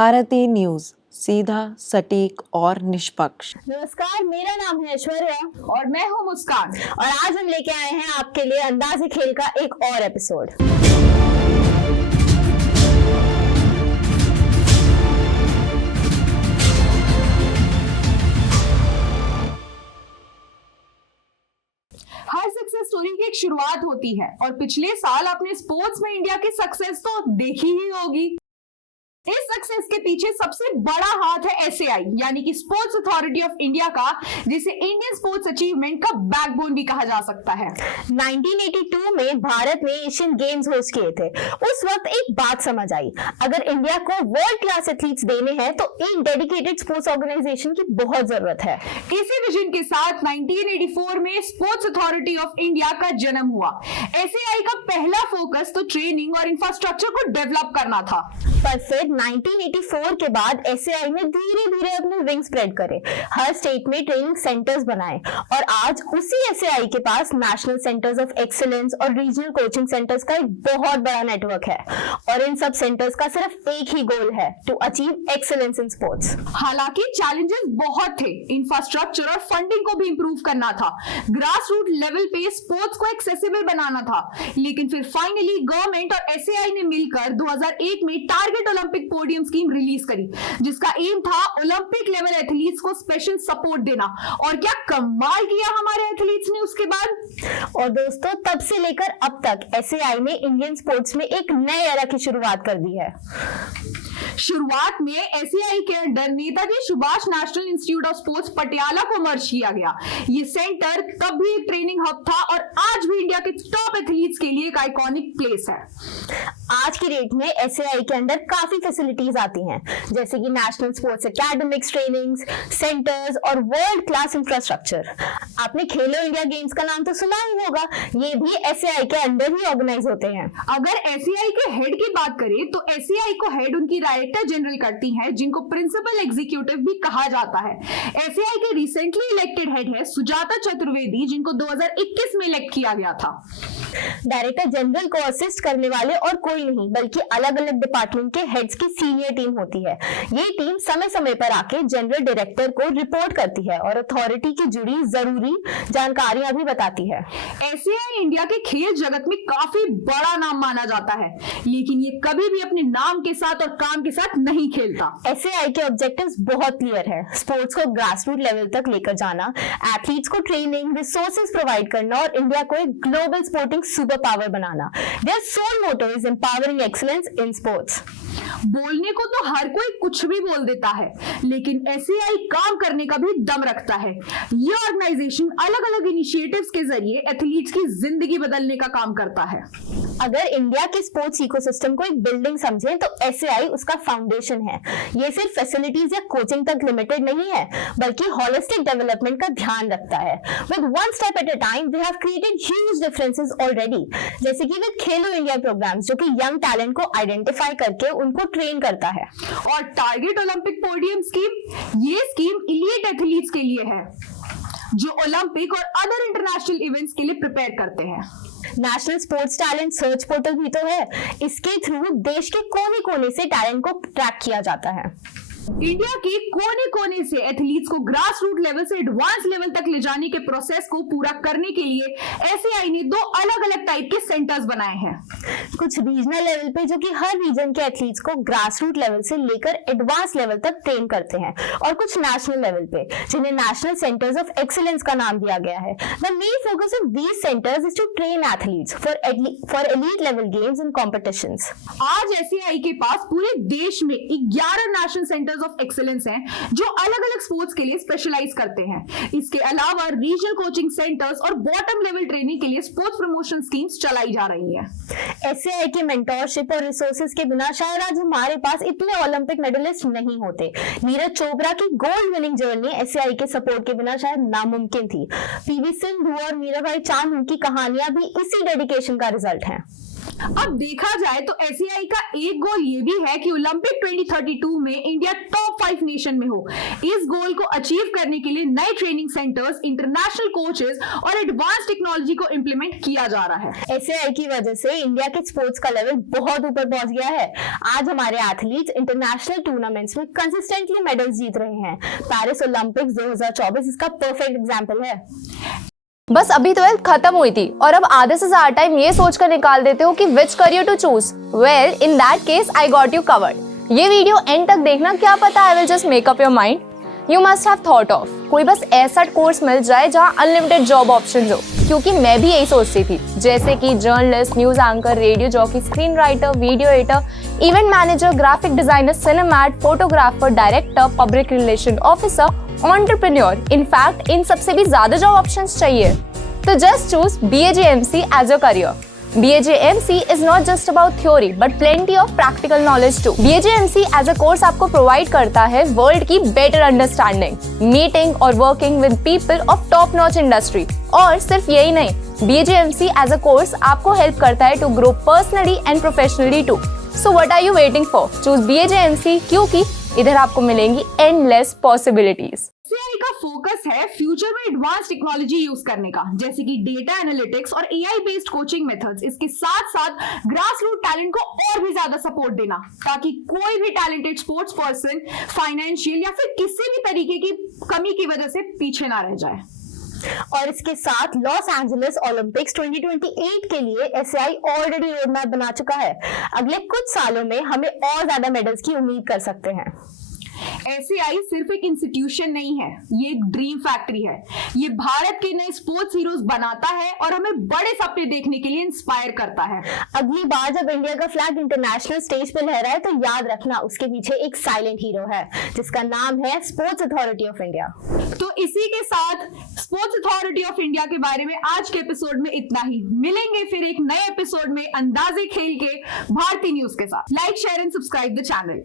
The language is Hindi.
भारती न्यूज, सीधा, सटीक और निष्पक्ष। नमस्कार, मेरा नाम है ऐश्वर्या और मैं हूं मुस्कान और आज हम लेके आए हैं आपके लिए अंदाज़े खेल का एक और एपिसोड। हर सक्सेस स्टोरी की एक शुरुआत होती है और पिछले साल आपने स्पोर्ट्स में इंडिया की सक्सेस तो देखी ही होगी। इस सक्सेस के पीछे सबसे बड़ा हाथ है एसएआई यानी कि स्पोर्ट्स अथॉरिटी ऑफ इंडिया का, जिसे इंडियन स्पोर्ट्स अचीवमेंट का बैकबोन भी कहा जा सकता है। 1982 में भारत ने एशियन गेम्स होस्ट किए थे। उस वक्त एक बात समझ आई, अगर इंडिया को वर्ल्ड क्लास एथलीट्स देने हैं तो एक डेडिकेटेड स्पोर्ट्स ऑर्गेनाइजेशन की बहुत जरूरत है। इसी विजन के साथ 1984 में स्पोर्ट्स अथॉरिटी ऑफ इंडिया का जन्म हुआ। एसएआई का पहला फोकस तो ट्रेनिंग और इंफ्रास्ट्रक्चर को डेवलप करना था। पर फिर 1984 के बाद एसएआई ने धीरे धीरे अपने विंग स्प्रेड करे, हर स्टेट में ट्रेनिंग सेंटर्स बनाए और आज उसी एसएआई के पास नेशनल सेंटर्स ऑफ एक्सीलेंस और रीजनल कोचिंग सेंटर्स का एक बहुत बड़ा नेटवर्क है। और इन सब सेंटर्स का सिर्फ एक ही गोल है, to achieve excellence in sports. हालांकि चैलेंजेस बहुत थे, इंफ्रास्ट्रक्चर और फंडिंग को भी इंप्रूव करना था, ग्रास रूट लेवल पे स्पोर्ट्स को एक्सेसिबल बनाना था। लेकिन फिर फाइनली गवर्नमेंट और एसएआई ने मिलकर 2001 में target Olympic podium scheme release करी, जिसका एम था ओलंपिक लेवल एथलीट्स को स्पेशल सपोर्ट देना। और क्या कमाल किया हमारे एथलीट्स ने उसके बाद। और दोस्तों, तब से लेकर अब तक एसएआई ने इंडियन स्पोर्ट्स में एक नए एरा की शुरुआत कर दी है। शुरुआत में एसएआई के under Netaji Subhash national institute of sports Patiala को मर्ज किया गया। ये सेंटर तब भी एक ट्रेनिंग हब था और आज भी इंडिया के टॉप एथलीट्स के लिए एक आइकॉनिक प्लेस है। आज की डेट में एसएआई के अंडर काफी फैसिलिटीज आती हैं, जैसे कि national sports academics, trainings centres और वर्ल्ड क्लास इंफ्रास्ट्रक्चर। आपने खेलो इंडिया गेम्स का नाम तो सुना ही होगा, ये भी एसएआई के अंडर ही ऑर्गेनाइज होते हैं। अगर एसएआई के हेड की बात करें तो एसएआई को हेड उनकी डायरेक्टर जनरल करती हैं, जिनको प्रिंसिपल एग्जीक्यूटिव भी कहा जाता है। एसएआई के रिसेंटली इलेक्टेड हेड है सुजाता चतुर्वेदी, जिनको 2021 में इलेक्ट किया गया था। डायरेक्टर जनरल को असिस्ट करने वाले और कोई नहीं बल्कि अलग अलग डिपार्टमेंट के हेड्स की सीनियर टीम होती है। ये टीम समय समय पर आके जनरल डायरेक्टर को रिपोर्ट करती है और अथॉरिटी की जुड़ी जरूरी जानकारियां भी बताती है। एसएआई इंडिया के खेल जगत में काफी बड़ा नाम माना जाता है, लेकिन ये कभी भी अपने नाम के साथ और काम के साथ नहीं खेलता। एसएआई के ऑब्जेक्टिव्स बहुत क्लियर है, स्पोर्ट्स को ग्रास रूट लेवल तक लेकर जाना, एथलीट्स को ट्रेनिंग रिसोर्सेज प्रोवाइड करना और इंडिया को एक global sporting super power banana. Their sole motto is empowering excellence in sports. बोलने को तो हर कोई कुछ भी बोल देता है, लेकिन एसएआई काम करने का भी दम रखता है। ये ऑर्गेनाइजेशन अलग अलग इनिशिएटिव्स के जरिए एथलीट्स की जिंदगी बदलने का काम करता है। अगर इंडिया के स्पोर्ट्स इकोसिस्टम को एक बिल्डिंग समझें तो एसएआई उसका फाउंडेशन है। ये सिर्फ फैसिलिटीज या कोचिंग तक लिमिटेड नहीं है, बल्कि होलिस्टिक डेवलपमेंट का ध्यान रखता है। With one step at a time they have created huge differences already, जैसे कि विद खेलो इंडिया प्रोग्राम्स, जो कि यंग टैलेंट को आइडेंटिफाई करके उनको ट्रेन करता है। और टारगेट ओलंपिक पोडियम स्कीम, ये स्कीम एलीट एथलीट्स के लिए है जो ओलंपिक और अदर इंटरनेशनल इवेंट्स के लिए प्रिपेयर करते हैं। National sports talent search portal भी तो है, इसके थ्रू देश के कोने कोने से टैलेंट को ट्रैक किया जाता है। इंडिया के कोने कोने से एथलीट्स को ग्रास रूट लेवल से एडवांस लेवल तक ले जाने के प्रोसेस को पूरा करने के लिए एसएआई ने 2 अलग अलग टाइप के सेंटर्स बनाए हैं। कुछ रीजनल लेवल पे, जो कि हर रीजन के एथलीट्स को ग्रास रूट लेवल से लेकर एडवांस लेवल तक ट्रेन करते हैं, और कुछ नेशनल लेवल पे, जिन्हें नेशनल सेंटर्स ऑफ एक्सीलेंस का नाम दिया गया है। The main focus of these centres is to train athletes for elite level games and competitions. आज एसएआई के पास पूरे देश में 11 नेशनल सेंटर्स ऑफ एक्सीलेंस हैं, जो अलग अलग स्पोर्ट्स के लिए स्पेशलाइज करते हैं। इसके अलावा रीजनल कोचिंग सेंटर्स और बॉटम लेवल ट्रेनिंग के लिए स्पोर्ट्स प्रमोशन स्कीम्स चलाई जा रही हैं। एसएआई की मेंटरशिप और रिसोर्सेज के बिना शायद आज हमारे पास इतने ओलंपिक मेडलिस्ट नहीं होते। नीरज चोपड़ा की गोल्ड विनिंग जर्नी एसएआई के सपोर्ट के बिना शायद नामुमकिन थी। पीवी सिंधु और मीराबाई चानू की कहानियां भी इसी डेडिकेशन का रिजल्ट हैं। अब देखा जाए तो एसएआई का एक गोल ये भी है कि ओलंपिक 2032 में इंडिया टॉप 5 नेशन में हो। इस गोल को अचीव करने के लिए नए ट्रेनिंग सेंटर्स, इंटरनेशनल कोचेस और एडवांस टेक्नोलॉजी को इंप्लीमेंट किया जा रहा है। एसएआई की वजह से इंडिया के स्पोर्ट्स का लेवल बहुत ऊपर पहुंच गया है। आज हमारे एथलीट्स इंटरनेशनल टूर्नामेंट्स में कंसिस्टेंटली मेडल्स जीत रहे हैं। पेरिस ओलंपिक्स 2024 इसका परफेक्ट एग्जांपल है। बस अभी 12th खत्म हुई थी और अब आधे से ज्यादा टाइम ये सोचकर निकाल देते हो कि which career to choose. Well, in that case I got you covered. ये वीडियो एंड तक देखना, क्या पता I will just make up your mind. You must have thought of कोई बस ऐसा कोर्स मिल जाए जहाँ अनलिमिटेड जॉब ऑप्शंस हो, क्योंकि मैं भी यही सोचती थी, जैसे कि journalist, news anchor, radio jockey, screen writer, video editor, event manager, graphic designer, cinematographer, director, public relation officer, entrepreneur. In fact इन सबसे भी ज्यादा जॉब ऑप्शंस चाहिए। तो just choose BAJMC as your career. BAJMC is not just about theory but plenty of practical knowledge too. BAJMC as a course आपको प्रोवाइड करता है वर्ल्ड की बेटर अंडरस्टैंडिंग, मीटिंग और working with people of top notch industry. और सिर्फ यही नहीं, BAJMC as a course आपको हेल्प करता है to grow personally and professionally too. So what are you waiting for? Choose BAJMC, क्योंकि इधर आपको मिलेंगी एंडलेस पॉसिबिलिटीज। एसएआई का फोकस है फ्यूचर में एडवांस टेक्नोलॉजी यूज करने का, जैसे कि डेटा एनालिटिक्स और एआई बेस्ड कोचिंग मेथड्स। इसके साथ साथ ग्रास रूट टैलेंट को और भी ज्यादा सपोर्ट देना, ताकि कोई भी टैलेंटेड स्पोर्ट्स पर्सन फाइनेंशियल या फिर किसी भी तरीके की कमी की वजह से पीछे ना रह जाए। और इसके साथ लॉस एंजलिस ओलंपिक्स 2028 के लिए एसएआई ऑलरेडी रोड मैप बना चुका है। अगले कुछ सालों में हमें और ज्यादा मेडल्स की उम्मीद कर सकते हैं। एसएआई सिर्फ एक इंस्टीट्यूशन नहीं है, ये एक ड्रीम फैक्ट्री है। ये भारत के नए स्पोर्ट्स हीरोज बनाता है और हमें बड़े सपने देखने के लिए इंस्पायर करता है। अगली बार जब इंडिया का फ्लैग इंटरनेशनल स्टेज पे लहराए तो याद रखना, उसके पीछे एक साइलेंट हीरो है जिसका नाम है स्पोर्ट्स अथॉरिटी ऑफ इंडिया। तो इसी के साथ स्पोर्ट्स अथॉरिटी ऑफ इंडिया के बारे में आज के एपिसोड में इतना ही। मिलेंगे फिर एक नए एपिसोड में अंदाजे खेल के भारतीय न्यूज के साथ। Like, share and subscribe the channel.